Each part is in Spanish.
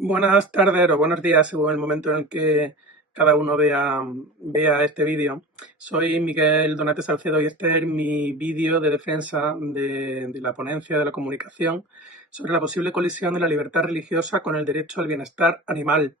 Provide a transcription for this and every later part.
Buenas tardes o buenos días, según el momento en el que cada uno vea este vídeo. Soy Miguel Donate Salcedo y este es mi vídeo de defensa de la ponencia de la comunicación sobre la posible colisión de la libertad religiosa con el derecho al bienestar animal,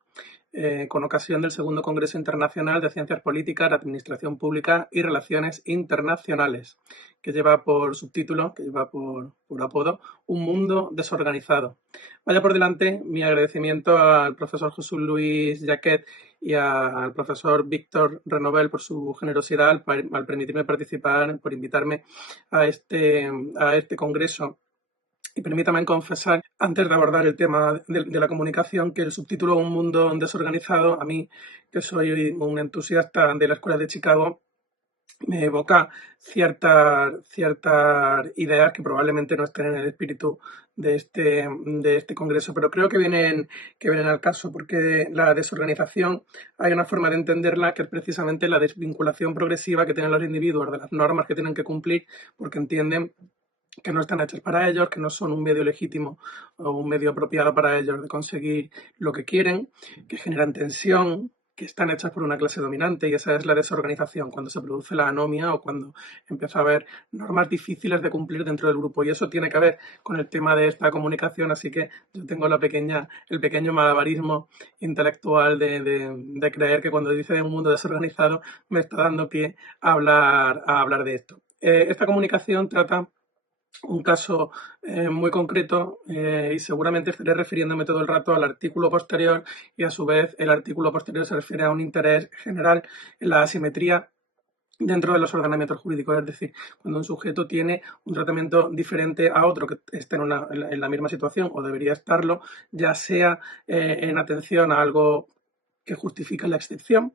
con ocasión del segundo Congreso Internacional de Ciencias Políticas, Administración Pública y Relaciones Internacionales, que lleva por subtítulo, que lleva por apodo, Un mundo desorganizado. Vaya por delante mi agradecimiento al profesor Jesús Luis Jaquet y al profesor Víctor Renovel por su generosidad al permitirme participar, por invitarme a este congreso. Y permítame confesar, antes de abordar el tema de la comunicación, que el subtítulo Un mundo desorganizado, a mí, que soy un entusiasta de la Escuela de Chicago, me evoca ciertas ideas que probablemente no estén en el espíritu de este congreso, pero creo que vienen al caso, porque la desorganización hay una forma de entenderla que es precisamente la desvinculación progresiva que tienen los individuos de las normas que tienen que cumplir, porque entienden que no están hechas para ellos, que no son un medio legítimo o un medio apropiado para ellos de conseguir lo que quieren, que generan tensión, que están hechas por una clase dominante, y esa es la desorganización, cuando se produce la anomia o cuando empieza a haber normas difíciles de cumplir dentro del grupo. Y eso tiene que ver con el tema de esta comunicación, así que yo tengo el pequeño malabarismo intelectual de creer que cuando dice un mundo desorganizado me está dando pie a hablar de esto. Esta comunicación trata un caso muy concreto, y seguramente estaré refiriéndome todo el rato al artículo posterior, y a su vez el artículo posterior se refiere a un interés general en la asimetría dentro de los ordenamientos jurídicos, es decir, cuando un sujeto tiene un tratamiento diferente a otro que esté en la misma situación o debería estarlo, ya sea en atención a algo que justifica la excepción,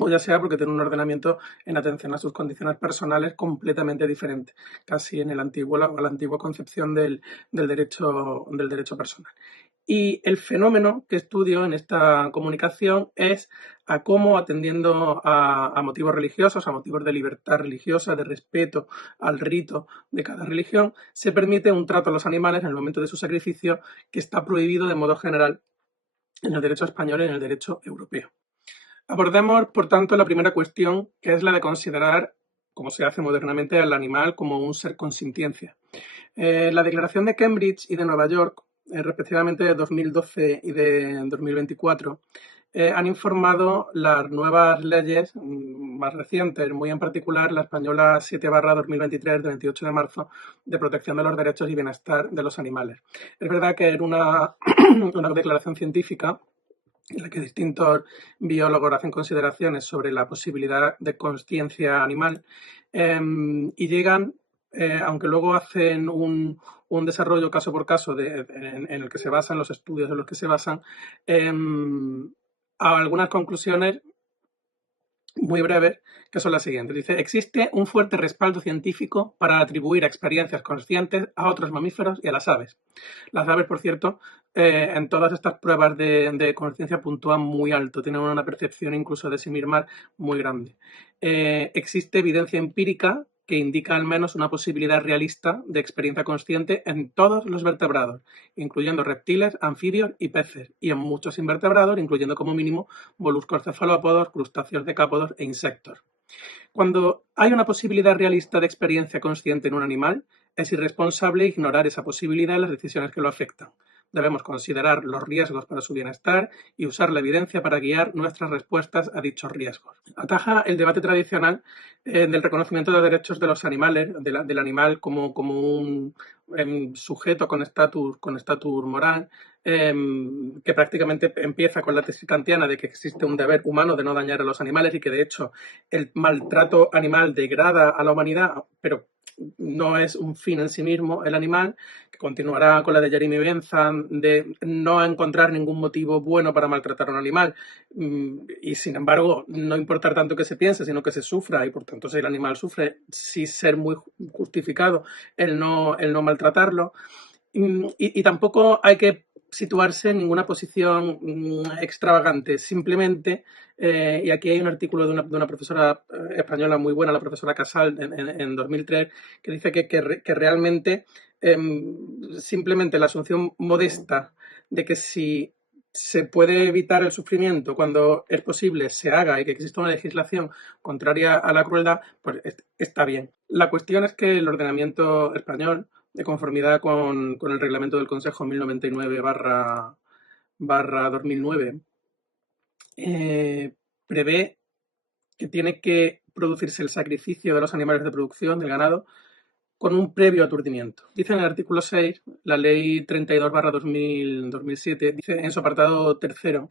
o ya sea porque tiene un ordenamiento en atención a sus condiciones personales completamente diferente, casi en la antigua concepción del derecho personal. Y el fenómeno que estudio en esta comunicación es a cómo, atendiendo a motivos religiosos, a motivos de libertad religiosa, de respeto al rito de cada religión, se permite un trato a los animales en el momento de su sacrificio que está prohibido de modo general en el derecho español y en el derecho europeo. Abordemos, por tanto, la primera cuestión, que es la de considerar, como se hace modernamente, al animal como un ser con sintiencia. La Declaración de Cambridge y de Nueva York, respectivamente de 2012 y de 2024, han informado las nuevas leyes más recientes, muy en particular la española 7/2023 de 28 de marzo de protección de los derechos y bienestar de los animales. Es verdad que era una declaración científica en la que distintos biólogos hacen consideraciones sobre la posibilidad de consciencia animal, y llegan, aunque luego hacen un desarrollo caso por caso en el que se basan los estudios en los que se basan, a algunas conclusiones muy breves, que son las siguientes. Dice, existe un fuerte respaldo científico para atribuir experiencias conscientes a otros mamíferos y a las aves. Las aves, por cierto, en todas estas pruebas de conciencia puntúan muy alto, tienen una percepción incluso de sí mismas muy grande. Existe evidencia empírica que indica al menos una posibilidad realista de experiencia consciente en todos los vertebrados, incluyendo reptiles, anfibios y peces, y en muchos invertebrados, incluyendo como mínimo moluscos cefalópodos, crustáceos decápodos e insectos. Cuando hay una posibilidad realista de experiencia consciente en un animal, es irresponsable ignorar esa posibilidad en las decisiones que lo afectan. Debemos considerar los riesgos para su bienestar y usar la evidencia para guiar nuestras respuestas a dichos riesgos. Ataja el debate tradicional del reconocimiento de derechos de los animales, del animal como un sujeto con estatus moral, que prácticamente empieza con la tesis kantiana de que existe un deber humano de no dañar a los animales y que de hecho el maltrato animal degrada a la humanidad, pero no es un fin en sí mismo el animal, que continuará con la de Jeremy Bentham de no encontrar ningún motivo bueno para maltratar a un animal, y sin embargo no importar tanto que se piense, sino que se sufra, y por tanto si el animal sufre, sí ser muy justificado el no maltratarlo. Y tampoco hay que situarse en ninguna posición extravagante, simplemente, y aquí hay un artículo de una profesora española muy buena, la profesora Casal, en 2003, que dice que realmente simplemente la asunción modesta de que si se puede evitar el sufrimiento cuando es posible, se haga y que exista una legislación contraria a la crueldad, pues está bien. La cuestión es que el ordenamiento español, de conformidad con el reglamento del Consejo 1099 barra 2009, prevé que tiene que producirse el sacrificio de los animales de producción, del ganado, con un previo aturdimiento. Dice en el artículo 6, la ley 32/2007, dice en su apartado tercero: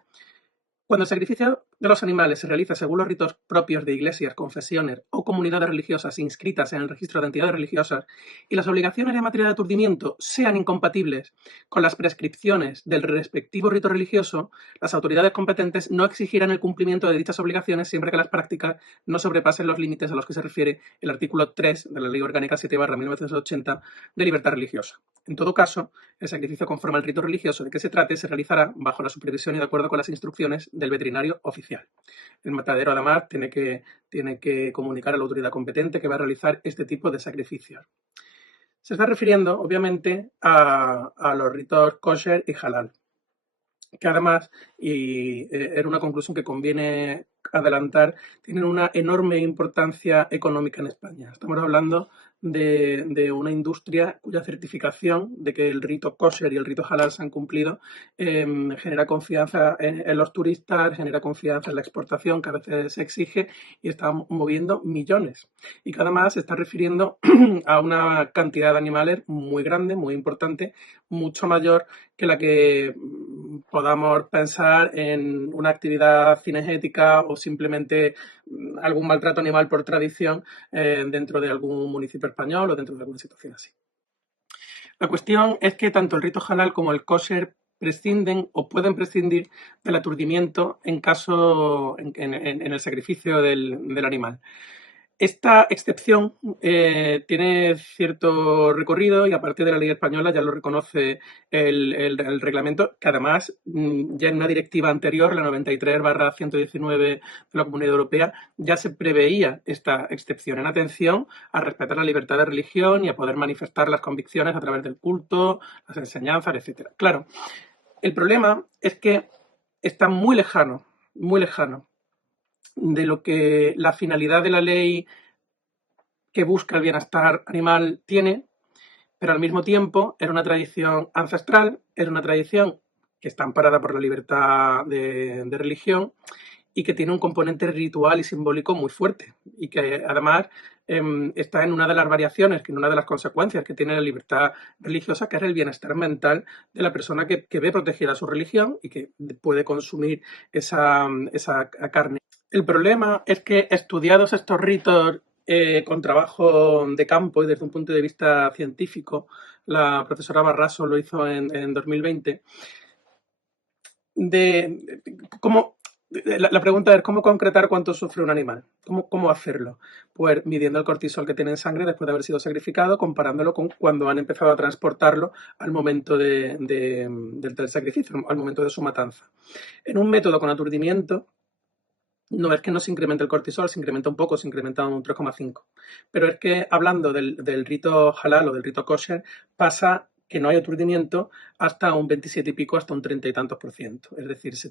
cuando el sacrificio de los animales se realiza según los ritos propios de iglesias, confesiones o comunidades religiosas inscritas en el registro de entidades religiosas y las obligaciones en materia de aturdimiento sean incompatibles con las prescripciones del respectivo rito religioso, las autoridades competentes no exigirán el cumplimiento de dichas obligaciones siempre que las prácticas no sobrepasen los límites a los que se refiere el artículo 3 de la Ley Orgánica 7/1980 de libertad religiosa. En todo caso, el sacrificio conforme al rito religioso de que se trate se realizará bajo la supervisión y de acuerdo con las instrucciones del veterinario oficial. El matadero, además, tiene que comunicar a la autoridad competente que va a realizar este tipo de sacrificios. Se está refiriendo, obviamente, a los ritos kosher y halal, que además, y era una conclusión que conviene adelantar, tienen una enorme importancia económica en España. Estamos hablando de una industria cuya certificación de que el rito kosher y el rito halal se han cumplido genera confianza en los turistas, genera confianza en la exportación que a veces se exige y está moviendo millones. Y que además se está refiriendo a una cantidad de animales muy grande, muy importante, mucho mayor que la que podamos pensar en una actividad cinegética o simplemente algún maltrato animal por tradición dentro de algún municipio español o dentro de alguna situación así. La cuestión es que tanto el rito halal como el kosher prescinden o pueden prescindir del aturdimiento en el sacrificio del animal. Esta excepción tiene cierto recorrido y a partir de la ley española ya lo reconoce el reglamento, que además ya en una directiva anterior, la 93/119 de la Comunidad Europea, ya se preveía esta excepción en atención a respetar la libertad de religión y a poder manifestar las convicciones a través del culto, las enseñanzas, etc. Claro, el problema es que está muy lejano de lo que la finalidad de la ley que busca el bienestar animal tiene, pero al mismo tiempo era una tradición ancestral, era una tradición que está amparada por la libertad de religión y que tiene un componente ritual y simbólico muy fuerte y que además está en una de las variaciones, en una de las consecuencias que tiene la libertad religiosa, que es el bienestar mental de la persona que ve protegida su religión y que puede consumir esa carne. El problema es que estudiados estos ritos con trabajo de campo y desde un punto de vista científico, la profesora Barraso lo hizo en 2020, la pregunta es ¿cómo concretar cuánto sufre un animal? ¿Cómo hacerlo? Pues midiendo el cortisol que tiene en sangre después de haber sido sacrificado, comparándolo con cuando han empezado a transportarlo al momento del sacrificio, al momento de su matanza. En un método con aturdimiento, no es que no se incremente el cortisol, se incrementa un poco, se incrementa un 3,5. Pero es que hablando del rito halal o del rito kosher, pasa que no hay aturdimiento hasta un 27 y pico, hasta un 30 y tantos %. Es decir, se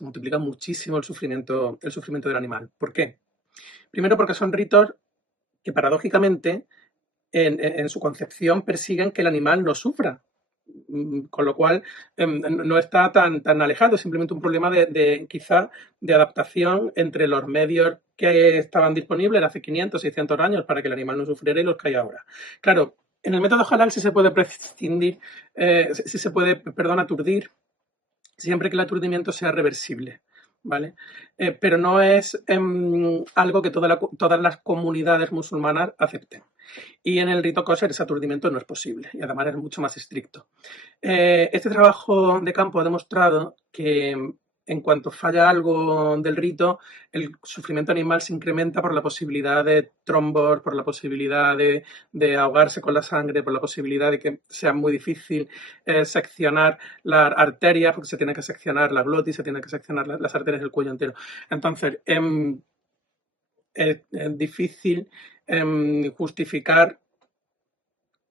multiplica muchísimo el sufrimiento del animal. ¿Por qué? Primero porque son ritos que paradójicamente en su concepción persiguen que el animal no sufra. Con lo cual no está tan alejado, es simplemente un problema quizá de adaptación entre los medios que estaban disponibles hace 500, 600 años para que el animal no sufriera y los que hay ahora. Claro, en el método halal sí se puede prescindir, sí se puede, aturdir, siempre que el aturdimiento sea reversible. ¿Vale? Pero no es algo que todas las comunidades musulmanas acepten. Y en el rito kosher ese aturdimiento no es posible y además es mucho más estricto. Este trabajo de campo ha demostrado que en cuanto falla algo del rito, el sufrimiento animal se incrementa por la posibilidad de trombos, por la posibilidad de ahogarse con la sangre, por la posibilidad de que sea muy difícil seccionar las arterias, porque se tiene que seccionar la glotis, se tiene que seccionar las arterias del cuello entero. Entonces, es difícil justificar,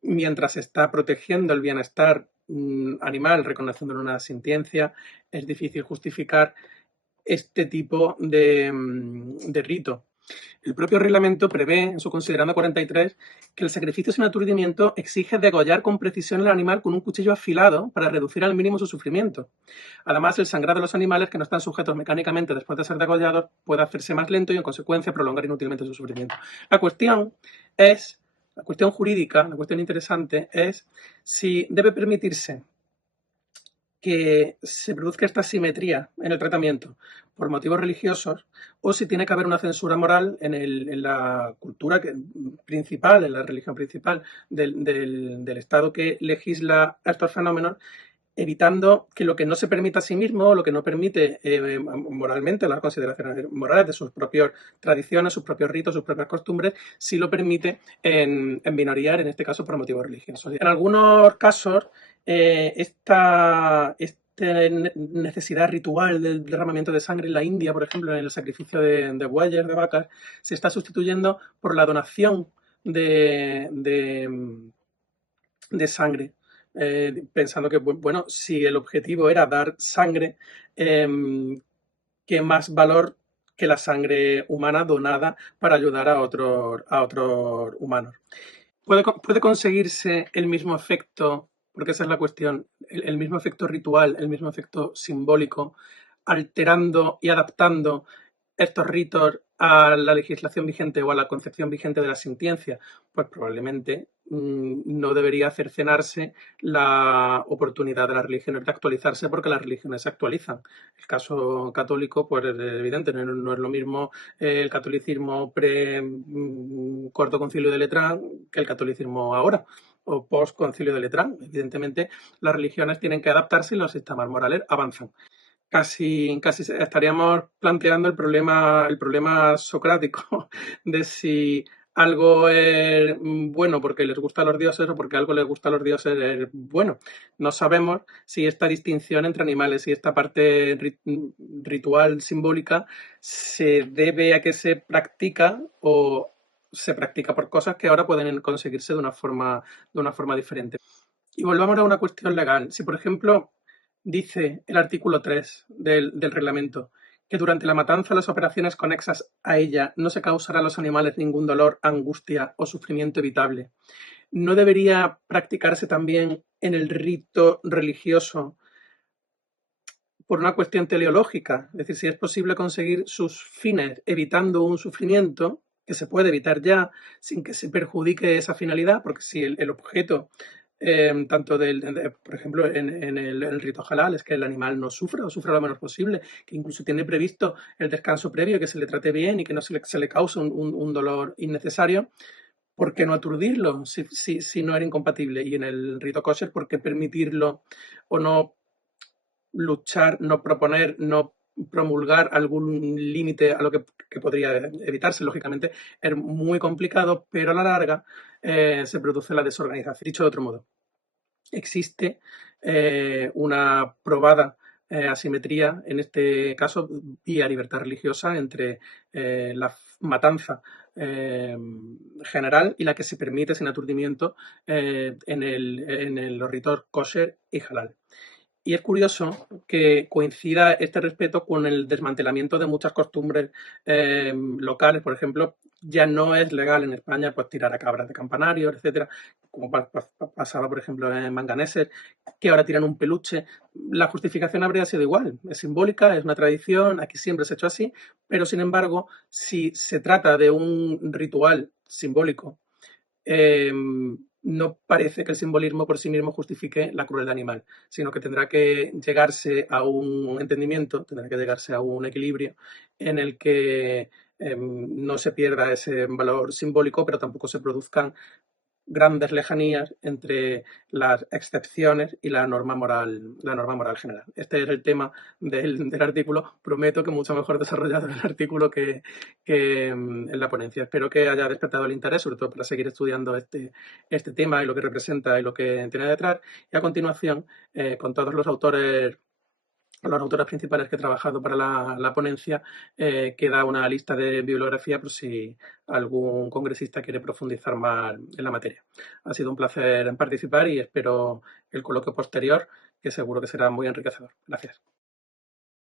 mientras se está protegiendo el bienestar animal, reconociéndole una sintiencia, es difícil justificar este tipo de rito. El propio reglamento prevé, en su considerando 43, que el sacrificio sin aturdimiento exige degollar con precisión al animal con un cuchillo afilado para reducir al mínimo su sufrimiento. Además, el sangrar de los animales que no están sujetos mecánicamente después de ser degollados puede hacerse más lento y, en consecuencia, prolongar inútilmente su sufrimiento. La cuestión es, la cuestión jurídica, la cuestión interesante es si debe permitirse que se produzca esta simetría en el tratamiento por motivos religiosos o si tiene que haber una censura moral en la cultura principal, en la religión principal del Estado que legisla estos fenómenos, evitando que lo que no se permita a sí mismo, lo que no permite moralmente las consideraciones morales de sus propias tradiciones, sus propios ritos, sus propias costumbres, sí lo permite en minoría, en este caso por motivos religiosos. En algunos casos, esta necesidad ritual del derramamiento de sangre en la India, por ejemplo, en el sacrificio de bueyes, de vacas, se está sustituyendo por la donación de sangre, pensando que, bueno, si el objetivo era dar sangre, ¿qué más valor que la sangre humana donada para ayudar a otros humanos? ¿Puede conseguirse el mismo efecto, porque esa es la cuestión, el mismo efecto ritual, el mismo efecto simbólico, alterando y adaptando estos ritos a la legislación vigente o a la concepción vigente de la sintiencia? Pues probablemente no debería cercenarse la oportunidad de las religiones de actualizarse porque las religiones se actualizan. El caso católico, pues es evidente, no es lo mismo el catolicismo pre-Cuarto Concilio de Letrán que el catolicismo ahora o post-Concilio de Letrán. Evidentemente, las religiones tienen que adaptarse y los sistemas morales avanzan. Casi estaríamos planteando el problema socrático de si algo es bueno porque les gusta a los dioses o porque algo les gusta a los dioses es bueno. No sabemos si esta distinción entre animales y esta parte ritual simbólica se debe a que se practica o se practica por cosas que ahora pueden conseguirse de una forma diferente. Y volvamos a una cuestión legal. Si, por ejemplo, dice el artículo 3 del reglamento que durante la matanza o las operaciones conexas a ella no se causará a los animales ningún dolor, angustia o sufrimiento evitable, ¿no debería practicarse también en el rito religioso por una cuestión teleológica? Es decir, si es posible conseguir sus fines evitando un sufrimiento que se puede evitar ya sin que se perjudique esa finalidad, porque si el objeto tanto por ejemplo, en el rito halal es que el animal no sufra o sufra lo menos posible, que incluso tiene previsto el descanso previo, que se le trate bien y que no se le cause un dolor innecesario. ¿Por qué no aturdirlo si no era incompatible? Y en el rito kosher, ¿por qué permitirlo o no luchar, no proponer, no promulgar algún límite a lo que podría evitarse? Lógicamente es muy complicado, pero a la larga se produce la desorganización. Dicho de otro modo, existe una probada asimetría, en este caso vía libertad religiosa, entre la matanza general y la que se permite sin aturdimiento en los ritos kosher y halal. Y es curioso que coincida este respeto con el desmantelamiento de muchas costumbres locales. Por ejemplo, ya no es legal en España pues tirar a cabras de campanarios, etcétera, como pasaba, por ejemplo, en Manganeses, que ahora tiran un peluche. La justificación habría sido igual. Es simbólica, es una tradición, aquí siempre se ha hecho así, pero sin embargo, si se trata de un ritual simbólico, no parece que el simbolismo por sí mismo justifique la crueldad animal, sino que tendrá que llegarse a un entendimiento, tendrá que llegarse a un equilibrio en el que no se pierda ese valor simbólico, pero tampoco se produzcan grandes lejanías entre las excepciones y la norma moral general. Este es el tema del artículo. Prometo que mucho mejor desarrollado el artículo que en la ponencia. Espero que haya despertado el interés, sobre todo para seguir estudiando este tema y lo que representa y lo que tiene detrás. Y a continuación, con todos los autores con las autoras principales que he trabajado para la ponencia, queda una lista de bibliografía por si algún congresista quiere profundizar más en la materia. Ha sido un placer participar y espero el coloquio posterior, que seguro que será muy enriquecedor. Gracias.